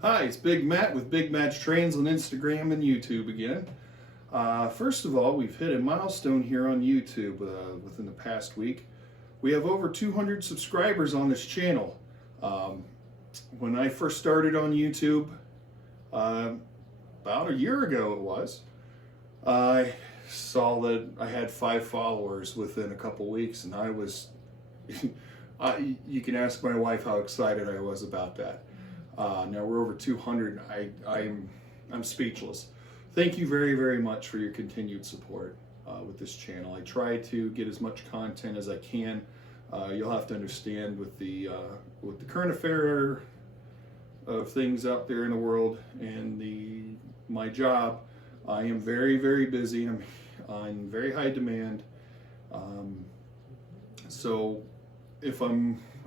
Hi, it's Big Matt with Big Matt's Trains on Instagram and YouTube again. First of all, we've hit a milestone here on YouTube within the past week. We have over 200 subscribers on this channel. When I first started on YouTube, about a year ago it was, I saw that I had 5 followers within a couple weeks, and I was, you can ask my wife how excited I was about that. Now we're over 200. I'm speechless. Thank you very, very much for your continued support with this channel. I try to get as much content as I can. You'll have to understand with the current affair of things out there in the world and my job. I am very, very busy. I'm on very high demand. So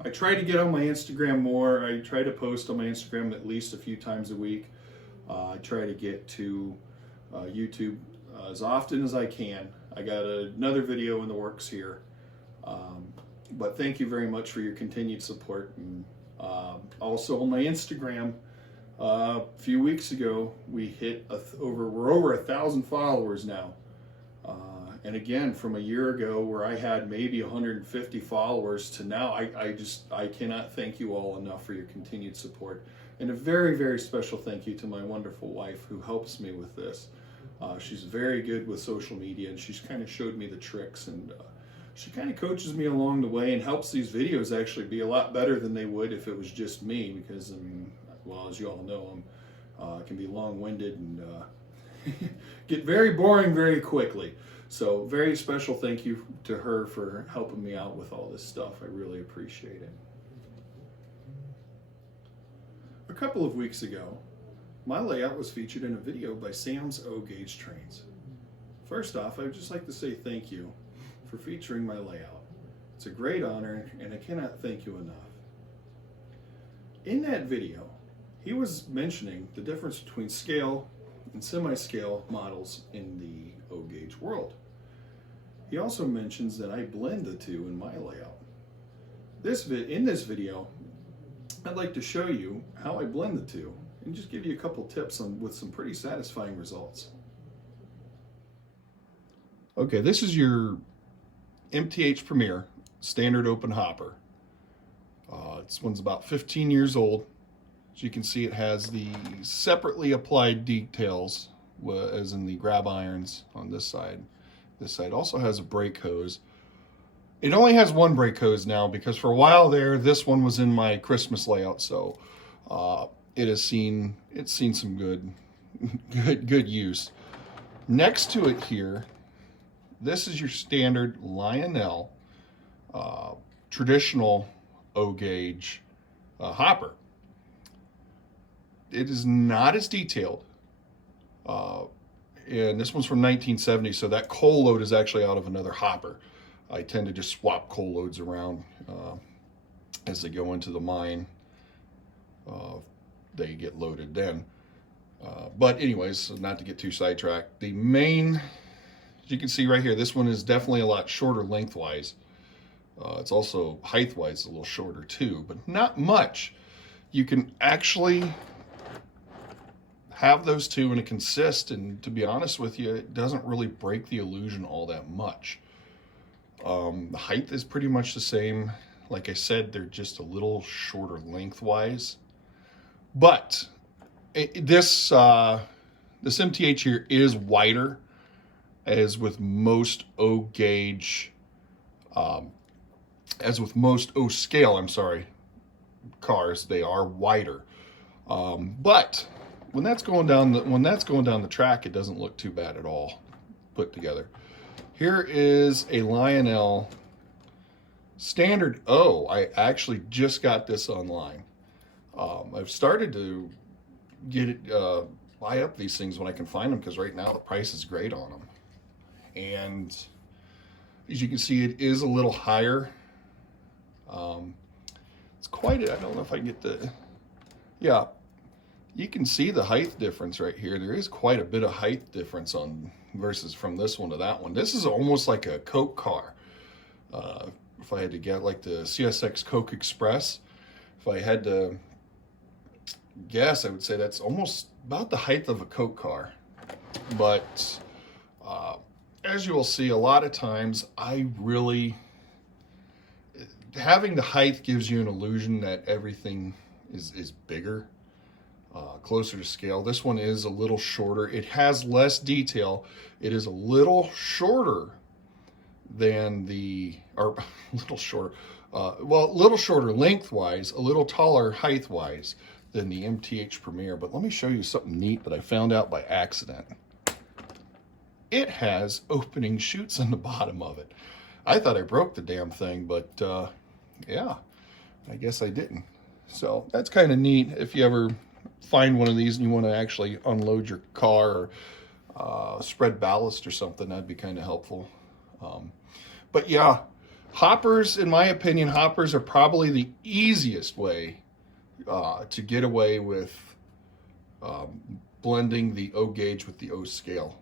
I try to get on my Instagram more. I try to post on my Instagram at least a few times a week. I try to get to YouTube as often as I can. I got another video in the works here. But thank you very much for your continued support. And also on my Instagram, a few weeks ago, we hit we're over 1,000 followers now. And again, from a year ago where I had maybe 150 followers to now, I cannot thank you all enough for your continued support. And a very, very special thank you to my wonderful wife who helps me with this. She's very good with social media, and she's kind of showed me the tricks, and she kind of coaches me along the way and helps these videos actually be a lot better than they would if it was just me, because, well, as you all know, I can be long-winded and get very boring very quickly. So very special thank you to her for helping me out with all this stuff. I really appreciate it. A couple of weeks ago, my layout was featured in a video by Sam's O-Gauge Trains. First off, I'd just like to say thank you for featuring my layout. It's a great honor, and I cannot thank you enough. In that video, he was mentioning the difference between scale and semi-scale models in the O-Gauge world. He also mentions that I blend the two in my layout. In this video, I'd like to show you how I blend the two and just give you a couple tips with some pretty satisfying results. Okay, this is your MTH Premier standard open hopper. This one's about 15 years old. As you can see, it has the separately applied details, as in the grab irons on this side. This side also has a brake hose. It only has one brake hose now because for a while there, this one was in my Christmas layout, so it's seen some good use. Next to it here, this is your standard Lionel traditional O-Gauge hopper. It is not as detailed. And this one's from 1970, so that coal load is actually out of another hopper. I tend to just swap coal loads around as they go into the mine. They get loaded then. But anyways, not to get too sidetracked, the main, as you can see right here, this one is definitely a lot shorter lengthwise. It's also height-wise a little shorter too, but not much. You can actually have those two and it consists, and to be honest with you, it doesn't really break the illusion all that much. The height is pretty much the same. Like I said, they're just a little shorter lengthwise. But this MTH here is wider, as with most O-Gauge, as with most O-Scale, cars, they are wider. But when that's going down the track, it doesn't look too bad at all put together. Here is a Lionel standard O. I actually just got this online. I've started to get it, buy up these things when I can find them, because right now the price is great on them. And as you can see, it is a little higher. It's quite, I don't know if I can get yeah. You can see the height difference right here. There is quite a bit of height difference versus from this one to that one. This is almost like a Coke car. If I had to get like the CSX Coke Express, if I had to guess I would say that's almost about the height of a Coke car. But as you will see, a lot of times having the height gives you an illusion that everything is bigger, closer to scale. This one is a little shorter. It has less detail. It is a little shorter than or a little shorter, well, a little shorter lengthwise, a little taller height-wise than the MTH Premier. But let me show you something neat that I found out by accident. It has opening chutes on the bottom of it. I thought I broke the damn thing, but yeah, I guess I didn't. So that's kind of neat. If you ever find one of these and you want to actually unload your car or spread ballast or something, that'd be kind of helpful. But yeah, hoppers, in my opinion, hoppers are probably the easiest way to get away with blending the O gauge with the O scale.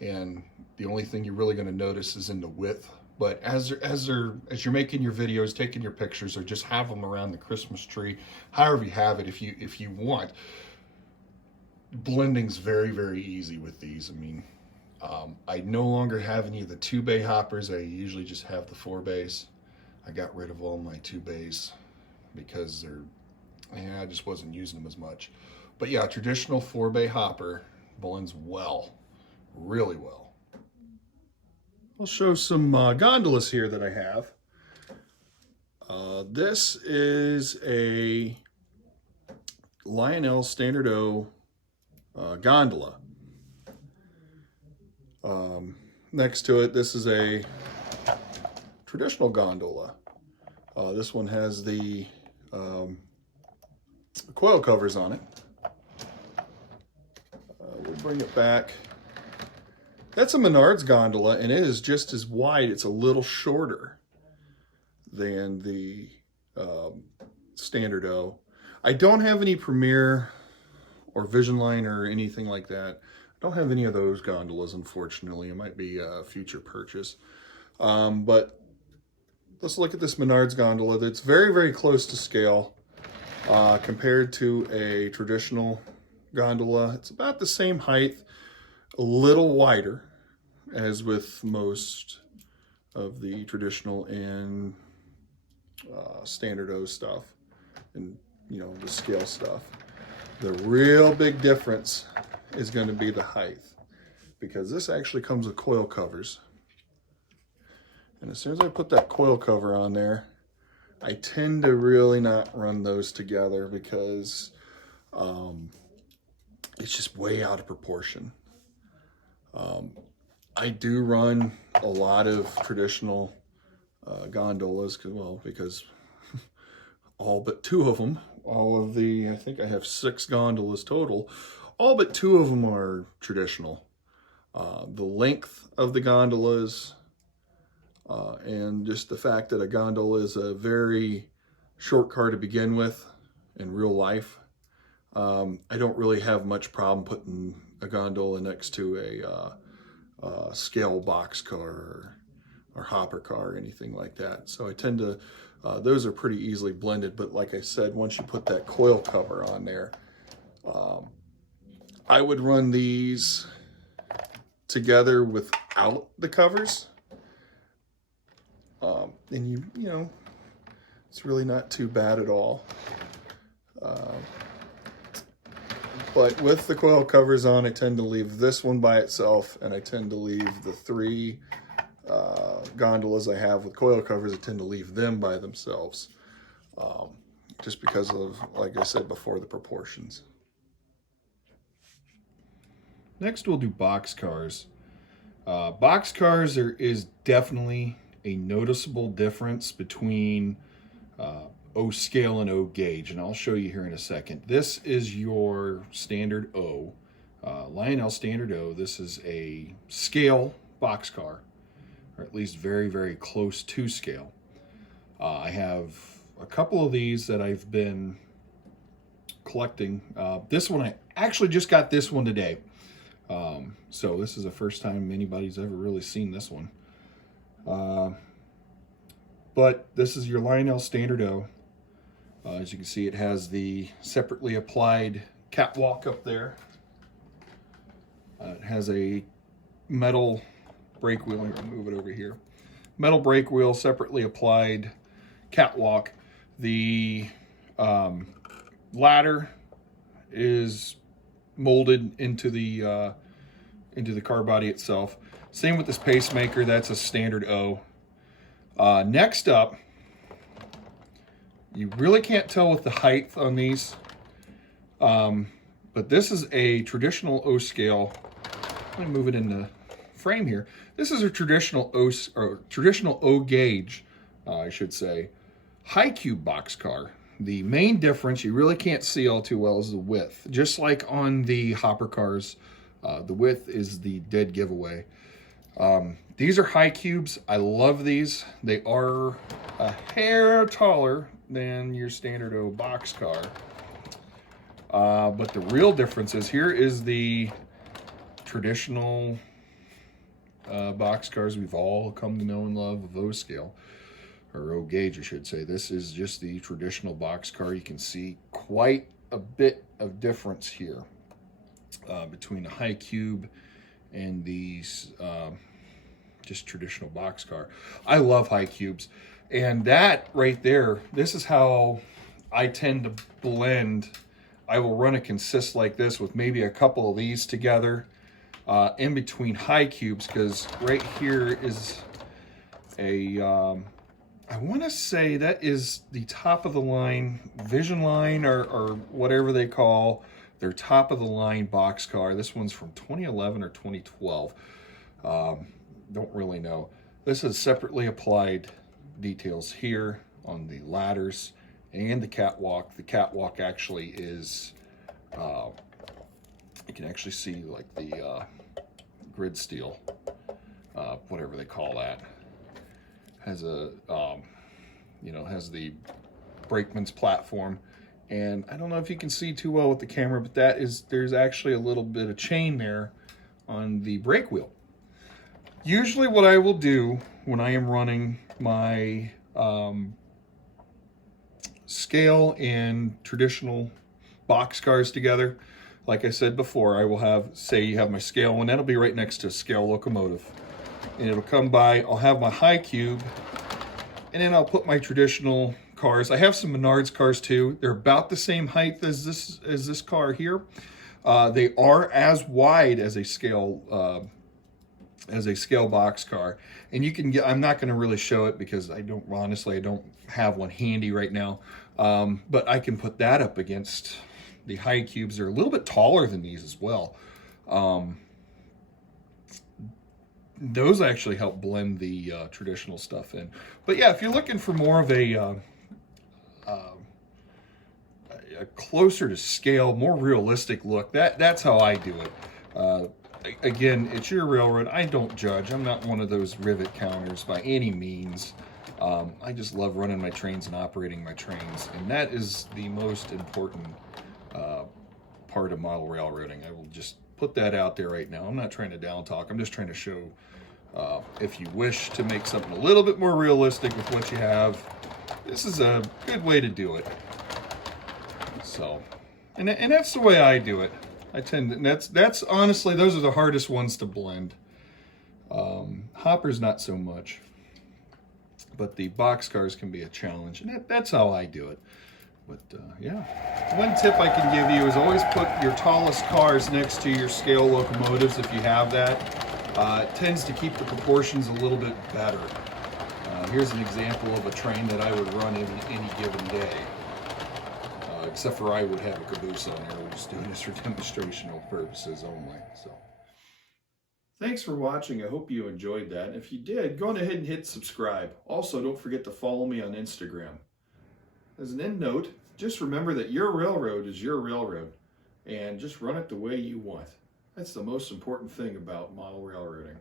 And the only thing you're really going to notice is in the width. But as you're making your videos, taking your pictures, or just have them around the Christmas tree, however you have it, if you want, blending's very, very easy with these. I mean, I no longer have any of the 2-bay hoppers. I usually just have the 4-bays. I got rid of all my 2-bays because I just wasn't using them as much. But yeah, traditional 4-bay hopper blends well, really well. I'll show some gondolas here that I have. This is a Lionel Standard O gondola. Next to it, this is a traditional gondola. This one has the coil covers on it. We'll bring it back. That's a Menards gondola, and it is just as wide. It's a little shorter than the Standard O. I don't have any Premier or Vision Line or anything like that. I don't have any of those gondolas, unfortunately. It might be a future purchase. But let's look at this Menards gondola. That's very, very close to scale compared to a traditional gondola. It's about the same height, a little wider, as with most of the traditional and Standard O stuff, and the scale stuff. The real big difference is going to be the height, because this actually comes with coil covers. And as soon as I put that coil cover on there, I tend to really not run those together because it's just way out of proportion. I do run a lot of traditional gondolas, because all but 2 of them, I think I have 6 gondolas total, all but 2 of them are traditional. The length of the gondolas and just the fact that a gondola is a very short car to begin with in real life, I don't really have much problem putting a gondola next to a scale boxcar or hopper car or anything like that. So I tend to, those are pretty easily blended. But like I said, once you put that coil cover on there, I would run these together without the covers. And it's really not too bad at all. But with the coil covers on, I tend to leave this one by itself, and I tend to leave the 3 gondolas I have with coil covers, I tend to leave them by themselves. Just because of, like I said before, the proportions. Next, we'll do boxcars. Boxcars, there is definitely a noticeable difference between O scale and O gauge, and I'll show you here in a second. This is your Standard O, Lionel Standard O. This is a scale boxcar, or at least very, very close to scale. I have a couple of these that I've been collecting. This one, I actually just got this one today. So this is the first time anybody's ever really seen this one. But this is your Lionel Standard O. As you can see, it has the separately applied catwalk up there. It has a metal brake wheel. I'm going to move it over here. Metal brake wheel, separately applied catwalk. The ladder is molded into the car body itself. Same with this pacemaker. That's a standard O. Next up, you really can't tell with the height on these, but this is a traditional O scale. Let me move it into frame here. This is a traditional O gauge, I should say, high cube boxcar. The main difference you really can't see all too well is the width. Just like on the hopper cars, the width is the dead giveaway. These are high cubes. I love these. They are a hair taller than your standard O boxcar. But the real difference is, here is the traditional boxcars we've all come to know and love of O scale, or O gauge, I should say. This is just the traditional boxcar. You can see quite a bit of difference here between the high cube and these just traditional boxcar. I love high cubes, and that right there, this is how I tend to blend. I will run a consist like this with maybe a couple of these together in between high cubes, because right here is a I want to say that is the top of the line Vision Line, or whatever they call their top of the line boxcar. This one's from 2011 or 2012. Don't really know. This is separately applied details here on the ladders and the catwalk. The catwalk actually is, you can actually see like the grid steel, whatever they call that. Has a, you know, has the brakeman's platform. And I don't know if you can see too well with the camera, but that is, there's actually a little bit of chain there on the brake wheel. Usually what I will do when I am running my scale and traditional boxcars together, like I said before, I will have, say you have my scale one, that'll be right next to a scale locomotive. And it'll come by, I'll have my high cube, and then I'll put my traditional cars. I have some Menards cars too. They're about the same height as this car here. They are as wide as a scale box car, and you can get, I'm not going to really show it because I don't have one handy right now, but I can put that up against the high cubes. They're a little bit taller than these as well. Those actually help blend the traditional stuff in. But yeah, if you're looking for more of a closer to scale, more realistic look, that's how I do it. Again, it's your railroad. I don't judge. I'm not one of those rivet counters by any means. I just love running my trains and operating my trains, and that is the most important part of model railroading. I will just put that out there right now. I'm not trying to down talk. I'm just trying to show, if you wish to make something a little bit more realistic with what you have, this is a good way to do it. So, and that's the way I do it. I tend to, that's honestly, those are the hardest ones to blend. Hoppers not so much, but the boxcars can be a challenge, and that's how I do it. But yeah, one tip I can give you is always put your tallest cars next to your scale locomotives if you have that. It tends to keep the proportions a little bit better. Here's an example of a train that I would run any given day. Except for I would have a caboose on there. We're just doing this for demonstrational purposes only. So, thanks for watching. I hope you enjoyed that. If you did, go on ahead and hit subscribe. Also, don't forget to follow me on Instagram. As an end note, just remember that your railroad is your railroad, and just run it the way you want. That's the most important thing about model railroading.